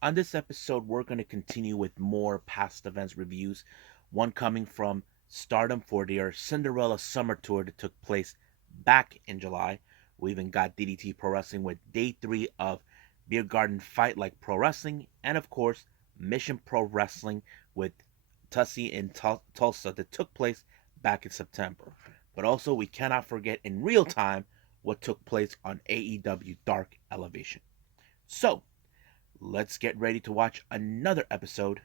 On this episode, we're going to continue with more past events reviews. One coming from Stardom for their Cinderella Summer Tour that took place back in July. We even got DDT Pro Wrestling with day 3 of Beer Garden Fight Like Pro Wrestling, and of course, Mission Pro Wrestling with Tussle in Tulsa that took place back in September. But also, we cannot forget in real time what took place on AEW Dark Elevation. So, let's get ready to watch another episode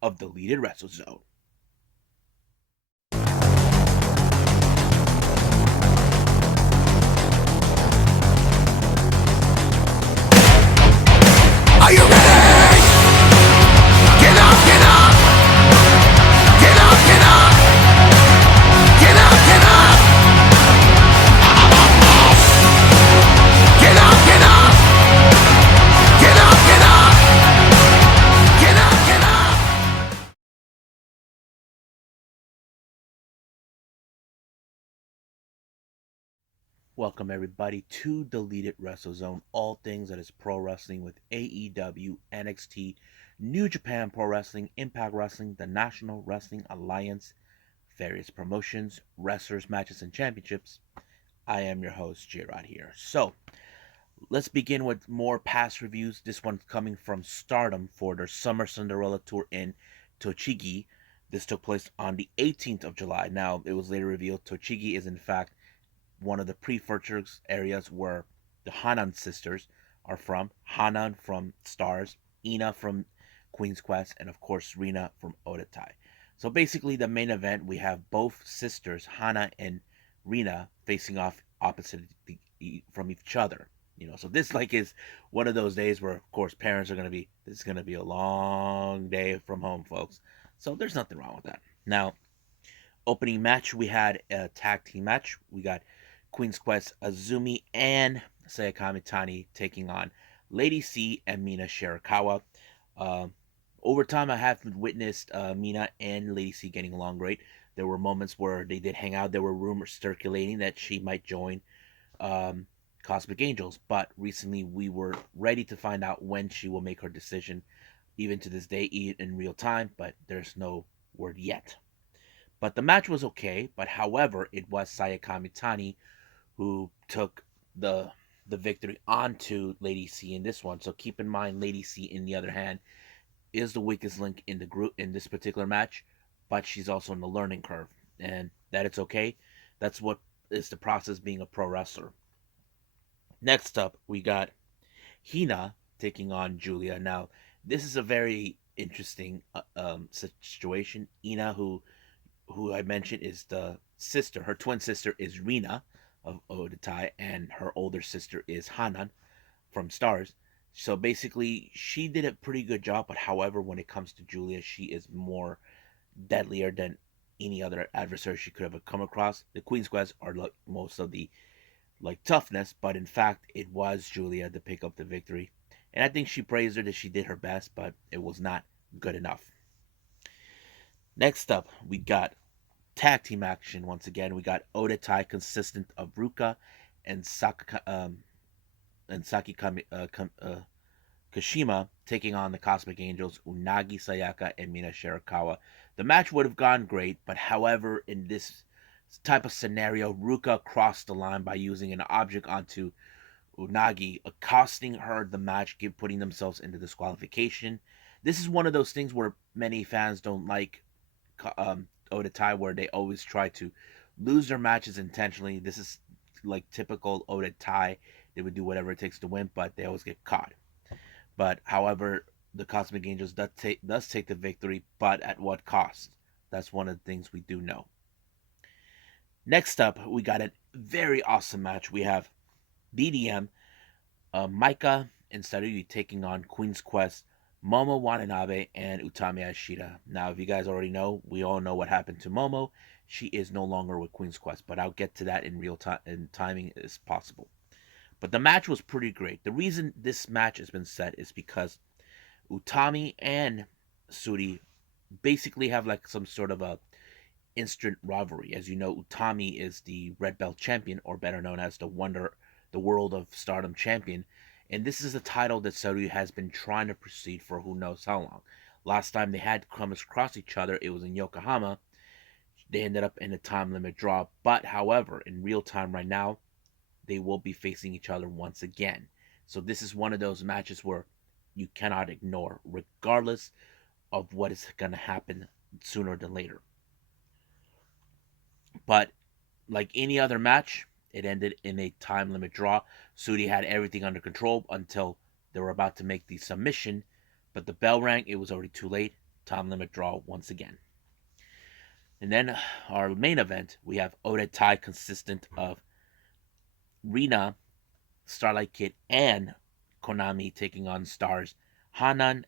of the Deleted Wrestle Zone. Are you ready? Get up, get up! Get up, get up! Get up, get up! Get up, get up! Get up, get up! Get up, get up! Welcome everybody to Deleted Wrestle Zone, all things that is pro wrestling with AEW, NXT, New Japan Pro Wrestling, Impact Wrestling, the National Wrestling Alliance, various promotions, wrestlers, matches, and championships. I am your host, J-Rod here. So, let's begin with more past reviews. This one coming from Stardom for their Summer Cinderella Tour in Tochigi. This took place on the 18th of July. Now, it was later revealed Tochigi is in fact one of the prefecture areas where the Hanan sisters are from. Hanan from Stars, Ina from Queen's Quest, and of course Rina from Odatai. So basically, the main event we have both sisters, Hana and Rina, facing off opposite from each other. So this is one of those days where, of course, parents are gonna be. This is gonna be a long day from home, folks. So there's nothing wrong with that. Now, opening match, we had a tag team match. We got Queen's Quest Azumi and Sayakami Tani taking on Lady C and Mina Shirakawa. Uh, over time, I have witnessed Mina and Lady C getting along great. There were moments where they did hang out. There were rumors circulating that she might join um, Cosmic Angels, but recently we were ready to find out when she will make her decision, even to this day, in real time, but there's no word yet. But the match was okay, but however, it was Sayakami Tani who took the victory onto Lady C in this one. So keep in mind, Lady C, in the other hand, is the weakest link in the group in this particular match, but she's also in the learning curve, and that it's okay. That's what is the process being a pro wrestler. Next up, we got Hina taking on Julia. Now, this is a very interesting situation. Ina, who I mentioned is the sister. Her twin sister is Rina of Odatai, and her older sister is Hanan from Stars. So basically, she did a pretty good job. But however, when it comes to Julia, she is more deadlier than any other adversary she could have come across. The Queen's Quest are like most of the toughness, but in fact, it was Julia to pick up the victory. And I think she praised her that she did her best, but it was not good enough. Next up, we got tag team action once again. We got Odatai consistent of Ruka and Saki Kashima taking on the Cosmic Angels, Unagi Sayaka and Mina Shirakawa. The match would have gone great, but however, in this type of scenario, Ruka crossed the line by using an object onto Unagi, accosting her the match, putting themselves into disqualification. This is one of those things where many fans don't like Odatai, where they always try to lose their matches intentionally. This is like typical Odatai. They would do whatever it takes to win, but they always get caught. But however, the Cosmic Angels does take the victory, but at what cost? That's one of the things we do know. Next up, we got a very awesome match. We have BDM, Maika and Sarui taking on Queen's Quest, Momo Watanabe and Utami Ashita. Now, if you guys already know, we all know what happened to Momo. She is no longer with Queen's Quest, but I'll get to that in real time and timing as possible. But the match was pretty great. The reason this match has been set is because Utami and Suri basically have like some sort of a instant rivalry. As you know, Utami is the red belt champion, or better known as the World of Stardom champion, And this is a title that Saudi has been trying to proceed for who knows how long. Last time they had come across each other, it was in Yokohama. They ended up in a time limit draw. But however, in real time right now, they will be facing each other once again. So this is one of those matches where you cannot ignore, regardless of what is going to happen sooner than later. But like any other match, it ended in a time limit draw. Sudi had everything under control until they were about to make the submission, but the bell rang. It was already too late. Time limit draw once again. And then our main event, we have Odetai consistent of Rina, Starlight Kid, and Konami taking on stars Hanan,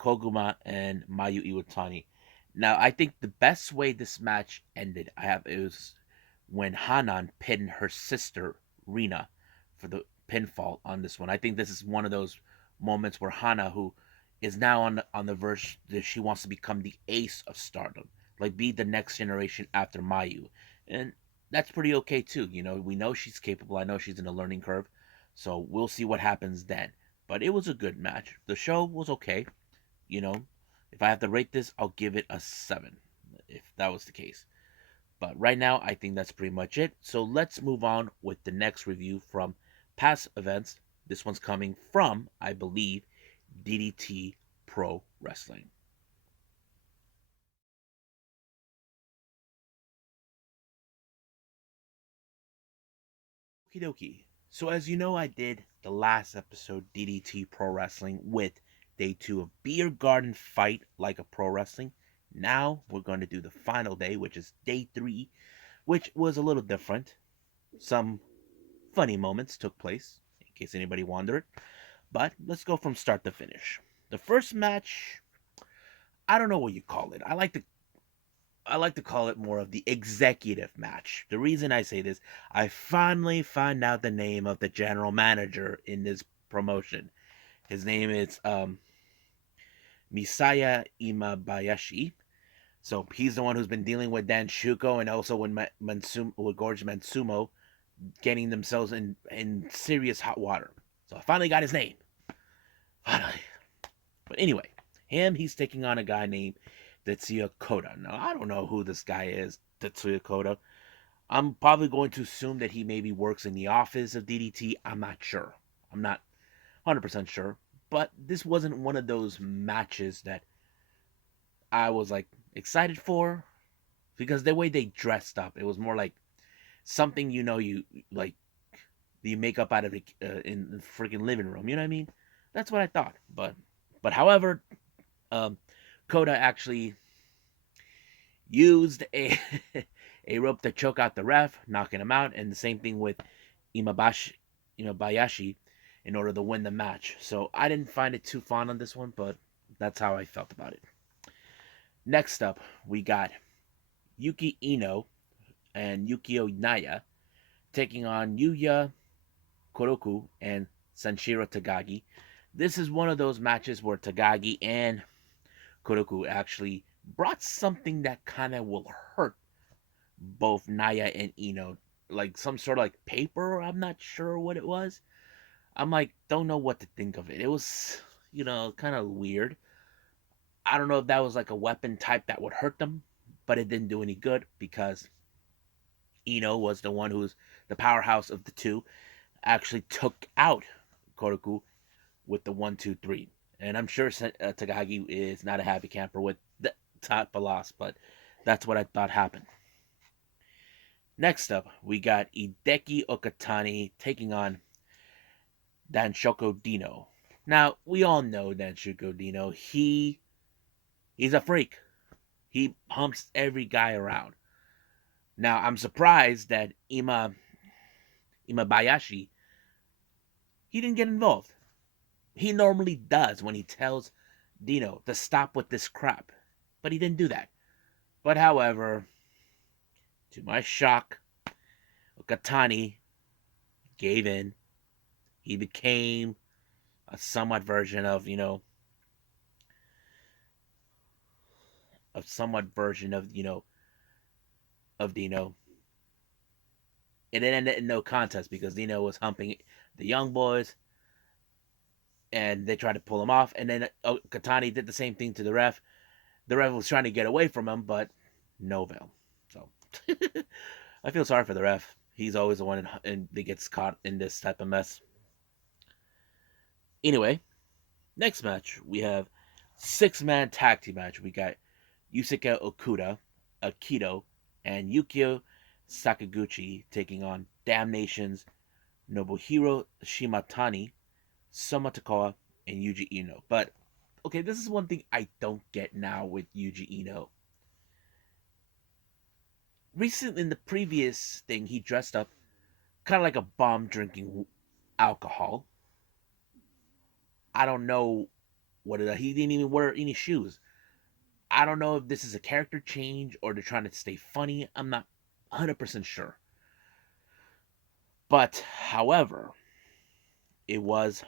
Koguma, and Mayu Iwatani. Now, I think the best way this match ended, it was when Hanan pinned her sister Rina for the pinfall on this one. I think this is one of those moments where Hana, who is now on the verge that she wants to become the ace of Stardom, like be the next generation after Mayu, and that's pretty okay too. You know, we know she's capable. I know she's in a learning curve, so we'll see what happens then. But it was a good match. The show was okay. You know, if I have to rate this, I'll give it a 7, if that was the case. But right now, I think that's pretty much it. So let's move on with the next review from past events. This one's coming from, I believe, DDT Pro Wrestling. Okie dokie. So as you know, I did the last episode, DDT Pro Wrestling, with day 2 of Beer Garden Fight Like a Pro Wrestling. Now we're going to do the final day, which is day 3, which was a little different. Some funny moments took place, in case anybody wondered. But let's go from start to finish. The first match, I don't know what you call it. I like to call it more of the executive match. The reason I say this, I finally find out the name of the general manager in this promotion. His name is Misaya Imabayashi. So he's the one who's been dealing with Dan Shuko and also with Gorge Mansumo, getting themselves in serious hot water. So I finally got his name. Finally. But anyway, he's taking on a guy named Tetsuya Koda. Now, I don't know who this guy is, Tetsuya Koda. I'm probably going to assume that he maybe works in the office of DDT. I'm not sure. I'm not 100% sure. But this wasn't one of those matches that I was like excited for, because the way they dressed up, it was more like something you like you make up out of in the freaking living room. You know what I mean? That's what I thought. But however, um, Koda actually used a a rope to choke out the ref, knocking him out, and the same thing with Imabayashi in order to win the match. So I didn't find it too fun on this one, but that's how I felt about it. Next up, we got Yuki Ino and Yukio Naya taking on Yuya Koroku and Sanshiro Tagagi. This is one of those matches where Tagagi and Koroku actually brought something that kind of will hurt both Naya and Ino. Like some sort of like paper, I'm not sure what it was. I'm like, don't know what to think of it. It was, kind of weird. I don't know if that was like a weapon type that would hurt them, but it didn't do any good because Ino was the one who's the powerhouse of the two, actually took out Koroku with the 1, 2, 3. And I'm sure Tagagi is not a happy camper with the type of loss, but that's what I thought happened. Next up, we got Hideki Okatani taking on Danshoko Dino. Now, we all know Danshoko Dino. He's a freak. He humps every guy around. Now, I'm surprised that Imabayashi, he didn't get involved. He normally does when he tells Dino to stop with this crap. But he didn't do that. But however, to my shock, Okatani gave in. He became a somewhat version of, of Dino. And it ended in no contest because Dino was humping the young boys. and they tried to pull him off. And then Katani did the same thing to the ref. The ref was trying to get away from him, but no avail. So I feel sorry for the ref. He's always the one that gets caught in this type of mess. Anyway, next match we have 6-man tag team match. We got Yusuke Okuda, Akito, and Yukio Sakaguchi taking on Damnation's Nobuhiro Shimatani, Soma Takao, and Yuji Ino. But okay, this is one thing I don't get now with Yuji Ino. Recently, in the previous thing, he dressed up kind of like a bomb drinking alcohol. I don't know what it. He didn't even wear any shoes. I don't know if this is a character change or they're trying to stay funny. I'm not 100% sure. But, however, it was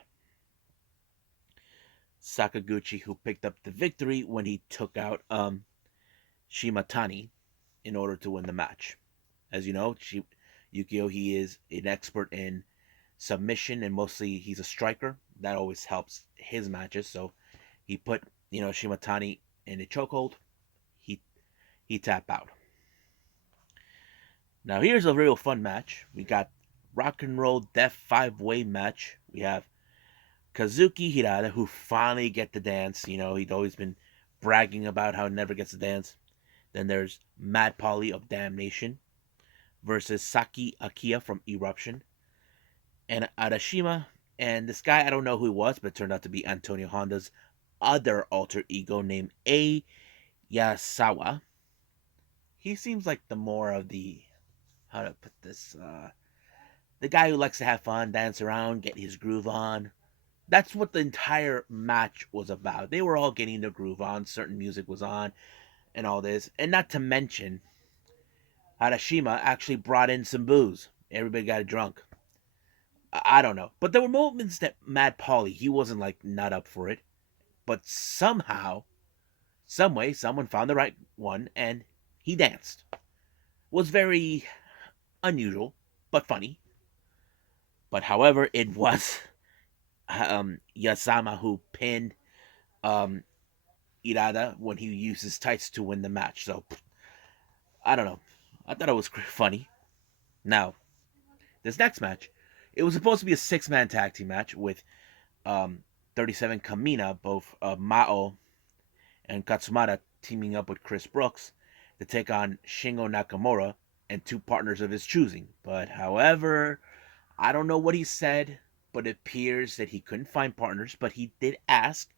Sakaguchi who picked up the victory when he took out Shimatani in order to win the match. As you know, Yukio, he is an expert in submission and mostly he's a striker. That always helps his matches. So he put, Shimatani in a chokehold. He tapped out. Now here's a real fun match. We got Rock and Roll Death 5-Way match. We have Kazuki Hirata, who finally get the dance. He'd always been bragging about how he never gets the dance. Then there's Mad Polly of Damnation versus Saki Akia from Eruption. And Arashima, and this guy, I don't know who he was, but it turned out to be Antonio Honda's other alter ego named A. Yasawa. He seems like the more of the, how to put this, the guy who likes to have fun, dance around, get his groove on. That's what the entire match was about. They were all getting their groove on, certain music was on, and all this. And not to mention, Harashima actually brought in some booze. Everybody got drunk. I don't know. But there were moments that Mad Polly, he wasn't like not up for it. But somehow, some way, someone found the right one and he danced. Was very unusual, but funny. But however, it was Yasama who pinned Irada when he used his tights to win the match. So, I don't know. I thought it was funny. Now, this next match, it was supposed to be a 6-man tag team match with 37 Kamina, both Mao and Katsumata teaming up with Chris Brooks to take on Shingo Nakamura and 2 partners of his choosing. But however, I don't know what he said, but it appears that he couldn't find partners, but he did ask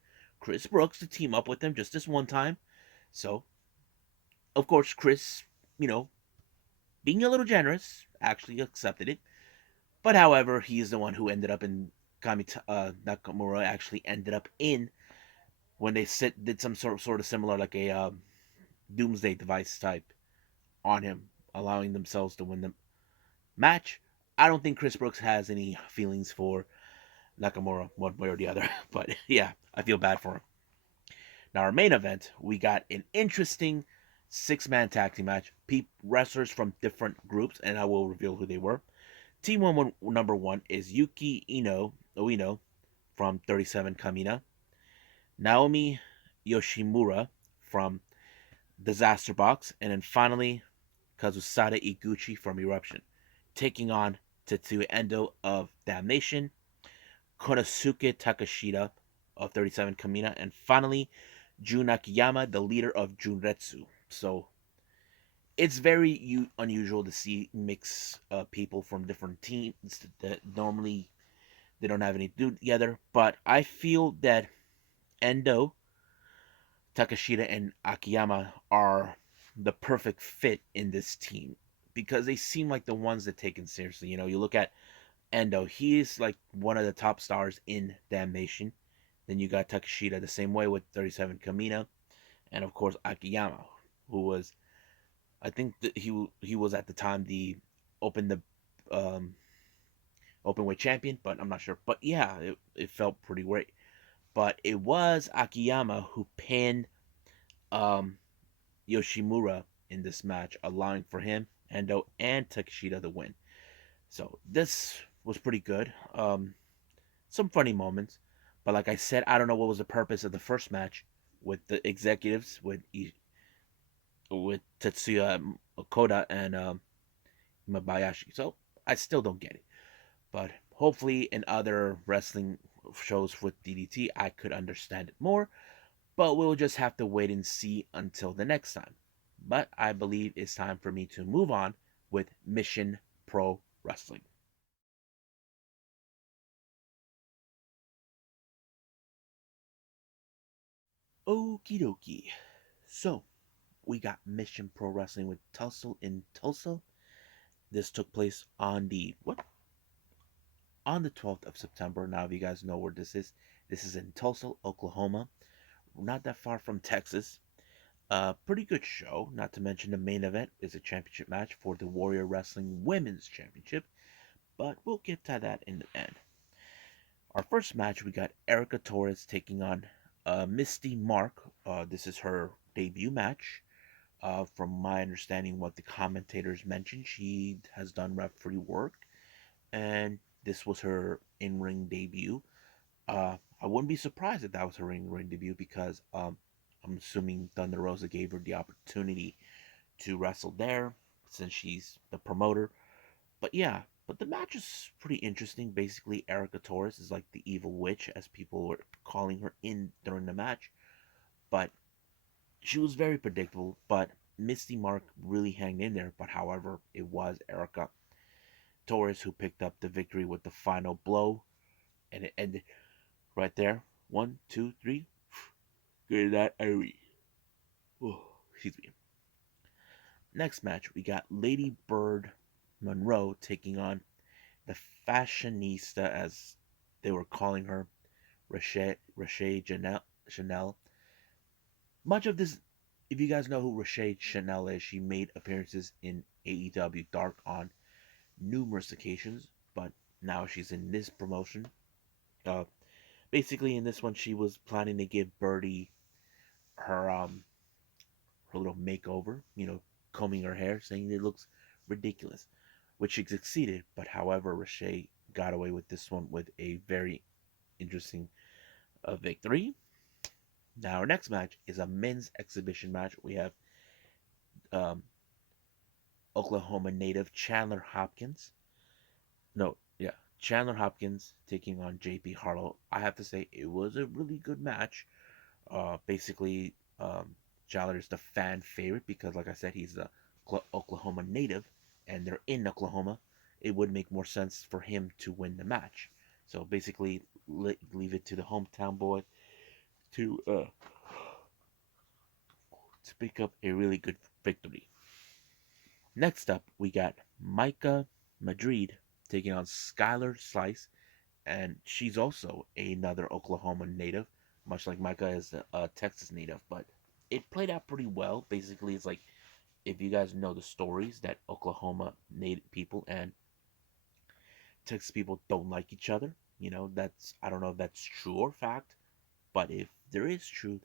Chris Brooks to team up with him just this one time. So, of course, Chris, being a little generous, actually accepted it. But however, he's the one who ended up in Nakamura actually ended up in when they did some sort of similar like a doomsday device type on him, allowing themselves to win the match. I don't think Chris Brooks has any feelings for Nakamura one way or the other, but yeah, I feel bad for him. Now our main event, we got an interesting 6-man tag team match. Wrestlers from different groups, and I will reveal who they were. Team number 1 is Yuki Ueno from 37 Kamina, Naomi Yoshimura from Disaster Box, and then finally Kazusada Iguchi from Eruption, taking on Tetsuya Endo of Damnation, Konosuke Takashita of 37 Kamina, and finally Jun Akiyama, the leader of Junretsu. So it's very unusual to see mix people from different teams that normally they don't have any to do together. But I feel that Endo, Takashita, and Akiyama are the perfect fit in this team because they seem like the ones that take it seriously. You look at Endo, he is like one of the top stars in Damnation. Then you got Takashita the same way with 37 Kamina, and of course Akiyama, who was, I think that he was at the time the open weight champion, but I'm not sure. But yeah, it felt pretty great. But it was Akiyama who pinned Yoshimura in this match, allowing for him, Endo, and Takeshita to win. So this was pretty good. Some funny moments, But like I said, I don't know what was the purpose of the first match with the executives with Tetsuya Okoda and Mabayashi. So I still don't get it. But hopefully in other wrestling shows with DDT, I could understand it more. But we'll just have to wait and see until the next time. But I believe it's time for me to move on with Mission Pro Wrestling. Okie dokie. So, we got Mission Pro Wrestling with Tussle in Tulsa. This took place on the what? On the 12th of September. Now, if you guys know where this is in Tulsa, Oklahoma. Not that far from Texas. Pretty good show. Not to mention the main event is a championship match for the Warrior Wrestling Women's Championship. But we'll get to that in the end. Our first match, we got Erica Torres taking on Misty Mark. This is her debut match. From my understanding, what the commentators mentioned, she has done referee work, and this was her in-ring debut. I wouldn't be surprised if that was her in-ring debut because I'm assuming Thunder Rosa gave her the opportunity to wrestle there since she's the promoter. But yeah, but the match is pretty interesting. Basically, Erica Torres is like the evil witch, as people were calling her in during the match. But she was very predictable. But Misty Mark really hanged in there. But however, it was Erica Torres who picked up the victory with the final blow, and it ended right there. One, two, three. Good night, Irene. Oh, excuse me. Next match, we got Lady Bird Monroe taking on the fashionista, as they were calling her, Rache Chanel. Much of this, if you guys know who Rache Chanel is, she made appearances in AEW Dark on numerous occasions, but now she's in this promotion. Uh, Basically, in this one, she was planning to give Birdie her her little makeover, combing her hair, saying it looks ridiculous, which she succeeded. But however, Rache got away with this one with a very interesting victory. Now, our next match is a men's exhibition match. We have um, Oklahoma native Chandler Hopkins. No, yeah, Chandler Hopkins taking on JP Harlow. I have to say, it was a really good match. Basically, Chandler is the fan favorite because, like I said, he's a Oklahoma native, and they're in Oklahoma. It would make more sense for him to win the match. So basically, leave it to the hometown boy to pick up a really good victory. Next up, we got Micah Madrid taking on Skylar Slice, and she's also another Oklahoma native, much like Micah is a Texas native. But it played out pretty well. Basically, it's like if you guys know the stories that Oklahoma native people and Texas people don't like each other. That's I don't know if that's true or fact, but if there is truth,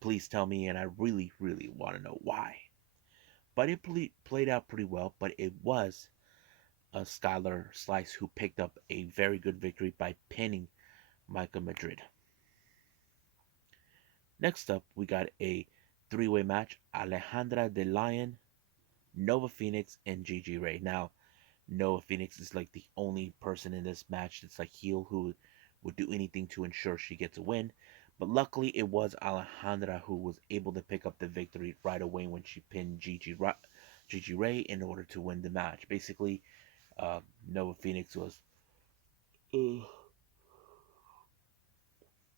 please tell me, and I really, really want to know why. But it played out pretty well. But it was Skylar Slice who picked up a very good victory by pinning Micah Madrid. Next up, we got a three-way match: Alejandra De Lion, Nova Phoenix, and Gigi Ray. Now, Nova Phoenix is like the only person in this match that's like heel who would do anything to ensure she gets a win. But luckily, it was Alejandra who was able to pick up the victory right away when she pinned Gigi Ray in order to win the match. Basically, Nova Phoenix uh,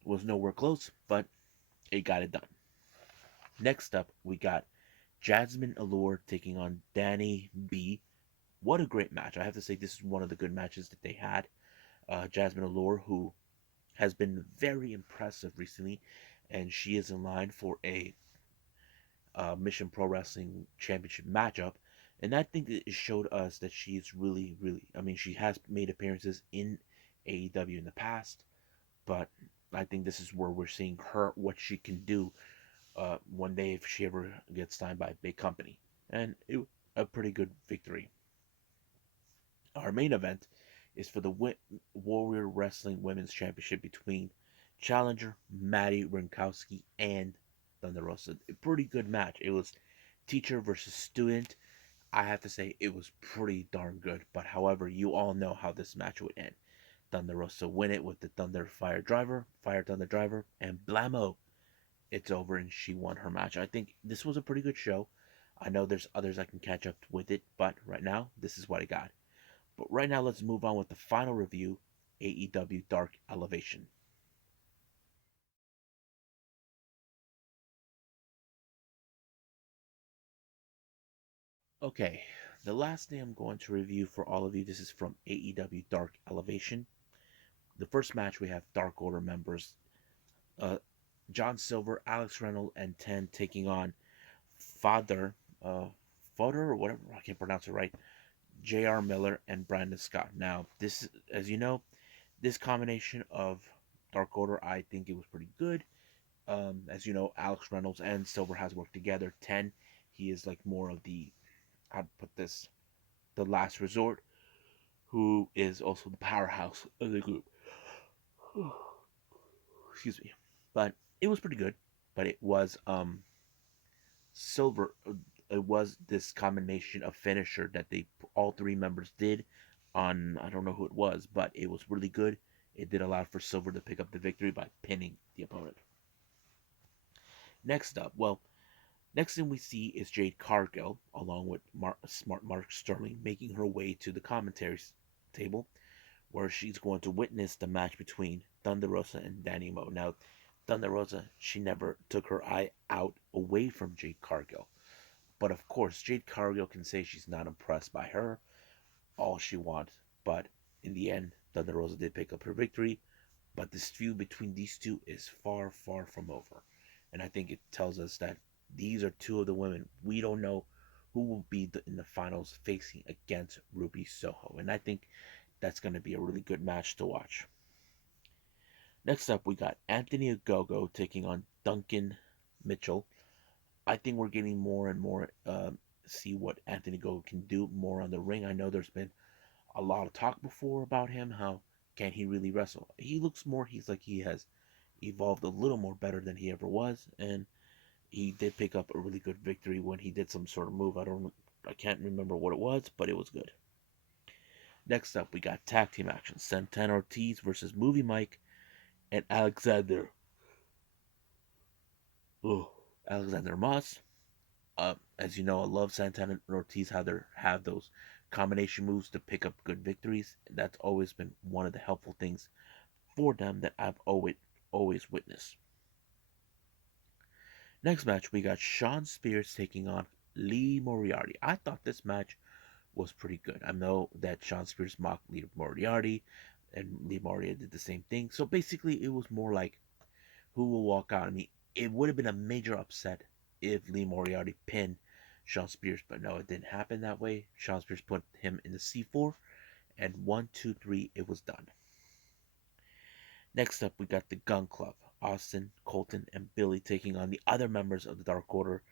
was nowhere close, but it got it done. Next up, we got Jasmine Allure taking on Danny B. What a great match! I have to say, this is one of the good matches that they had. Jasmine Allure, who has been very impressive recently, and she is in line for a Mission Pro Wrestling Championship matchup. And I think it showed us that she's really, really. I mean, she has made appearances in AEW in the past, but I think this is where we're seeing her what she can do one day if she ever gets signed by a big company. And a pretty good victory. Our main event is for the Warrior Wrestling Women's Championship between challenger Maddie Rinkowski and Thunder Rosa. A pretty good match. It was teacher versus student. I have to say it was pretty darn good. But however, you all know how this match would end. Thunder Rosa win it with the Fire Thunder Driver, and blammo, it's over and she won her match. I think this was a pretty good show. I know there's others I can catch up with it, but right now, this is what I got. But right now, let's move on with the final review, AEW Dark Elevation. Okay, the last thing I'm going to review for all of you, this is from AEW Dark Elevation. The first match, we have Dark Order members, uh, John Silver, Alex Reynolds, and Ten taking on Father, uh, Fodder, or whatever, I can't pronounce it right, J.R. Miller and Brandon Scott. Now, this, as you know, this combination of Dark Order, I think it was pretty good. As you know, Alex Reynolds and Silver has worked together. 10, he is like more of the, I'd put this, the last resort, who is also the powerhouse of the group. Excuse me. But it was pretty good. But it was Silver. It was this combination of finisher that they all three members did on, I don't know who it was, but it was really good. It did allow for Silver to pick up the victory by pinning the opponent. Next up, well, next thing we see is Jade Cargill, along with Smart Mark Sterling, making her way to the commentary table, where she's going to witness the match between Thunder Rosa and Danny Mo. Now, Thunder Rosa, she never took her eye out away from Jade Cargill. But of course, Jade Cargill can say she's not impressed by her all she wants. But in the end, Thunder Rosa did pick up her victory. But this feud between these two is far, far from over. And I think it tells us that these are two of the women we don't know who will be in the finals facing against Ruby Soho. And I think that's going to be a really good match to watch. Next up, we got Anthony Ogogo taking on Duncan Mitchell. I think we're getting more and more see what Anthony Ogogo can do more on the ring. I know there's been a lot of talk before about him. How can he really wrestle? He looks more. He's like he has evolved a little more better than he ever was, and he did pick up a really good victory when he did some sort of move. I can't remember what it was, but it was good. Next up, we got tag team action: Santana Ortiz versus Movie Mike and oh, Alexander Moss. As you know, I love Santana and Ortiz how they have those combination moves to pick up good victories. That's always been one of the helpful things for them that I've always witnessed. Next match, we got Shawn Spears taking on Lee Moriarty. I thought this match was pretty good. I know that Shawn Spears mocked Lee Moriarty, and Lee Moriarty did the same thing. So basically, it was more like who will walk out. I mean, it would have been a major upset if Lee Moriarty pinned Shawn Spears, but no, it didn't happen that way. Shawn Spears put him in the C4, and 1, 2, 3, it was done. Next up, we got the Gun Club. Austin, Colton, and Billy taking on the other members of the Dark Order,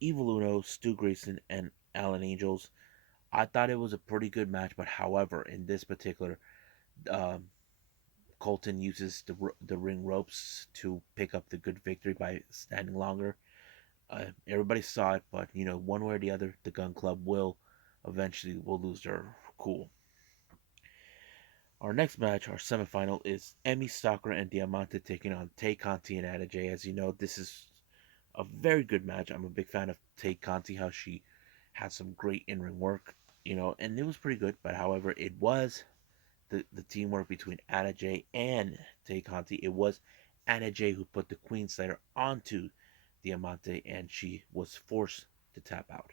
Evil Uno, Stu Grayson, and Alan Angels. I thought it was a pretty good match, but however, in this particular, um, Colton uses the ring ropes to pick up the good victory by standing longer. Everybody saw it, but you know, one way or the other, the Gun Club will lose their cool. Our next match, our semifinal, is Emi Sakura and Diamante taking on Tay Conti and Anna Jay. As you know, this is a very good match. I'm a big fan of Tay Conti, how she had some great in-ring work, you know, and it was pretty good. But however, it was the teamwork between Anna Jay and Tay Conti. It was Anna Jay who put the Queen Slayer onto Diamante, and she was forced to tap out.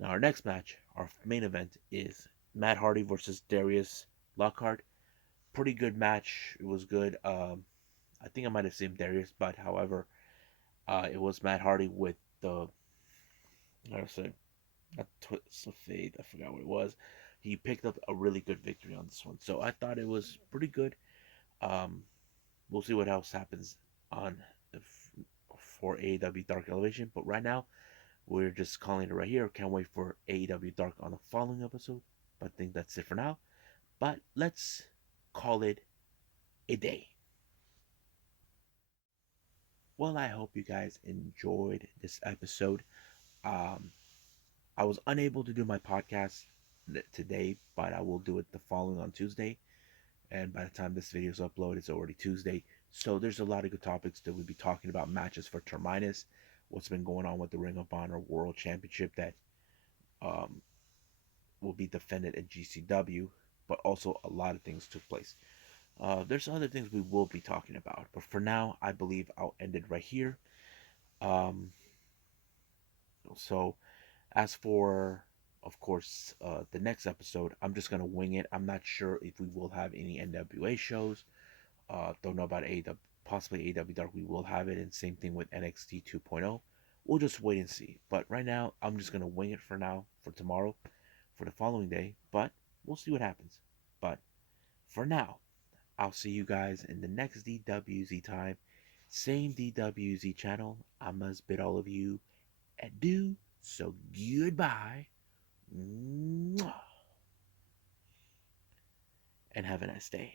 Now, our next match, our main event, is Matt Hardy versus Darius Lockhart. Pretty good match. It was good. I think I might have seen Darius, but however, it was Matt Hardy with the, I say, a twist of fate. I forgot what it was. He picked up a really good victory on this one, so I thought it was pretty good. Um, we'll see what else happens on for AEW Dark Elevation, but right now we're just calling it right here. Can't wait for AEW Dark on the following episode. But I think that's it for now. But let's call it a day. Well, I hope you guys enjoyed this episode. Um, I was unable to do my podcast today, but I will do it the following on Tuesday. And by the time this video is uploaded, it's already Tuesday. So there's a lot of good topics that we'll be talking about: matches for Terminus, what's been going on with the Ring of Honor World Championship that um, will be defended at GCW, but also a lot of things took place. There's other things we will be talking about, but for now, I believe I'll end it right here. Um, so as for, of course, the next episode, I'm just gonna wing it. I'm not sure if we will have any NWA shows. Don't know about AEW, possibly AEW Dark. We will have it, and same thing with NXT 2.0. We'll just wait and see. But right now, I'm just gonna wing it for now, for tomorrow, for the following day. But we'll see what happens. But for now, I'll see you guys in the next DWZ time. Same DWZ channel. I must bid all of you adieu. So goodbye. Mwah. And have a nice day.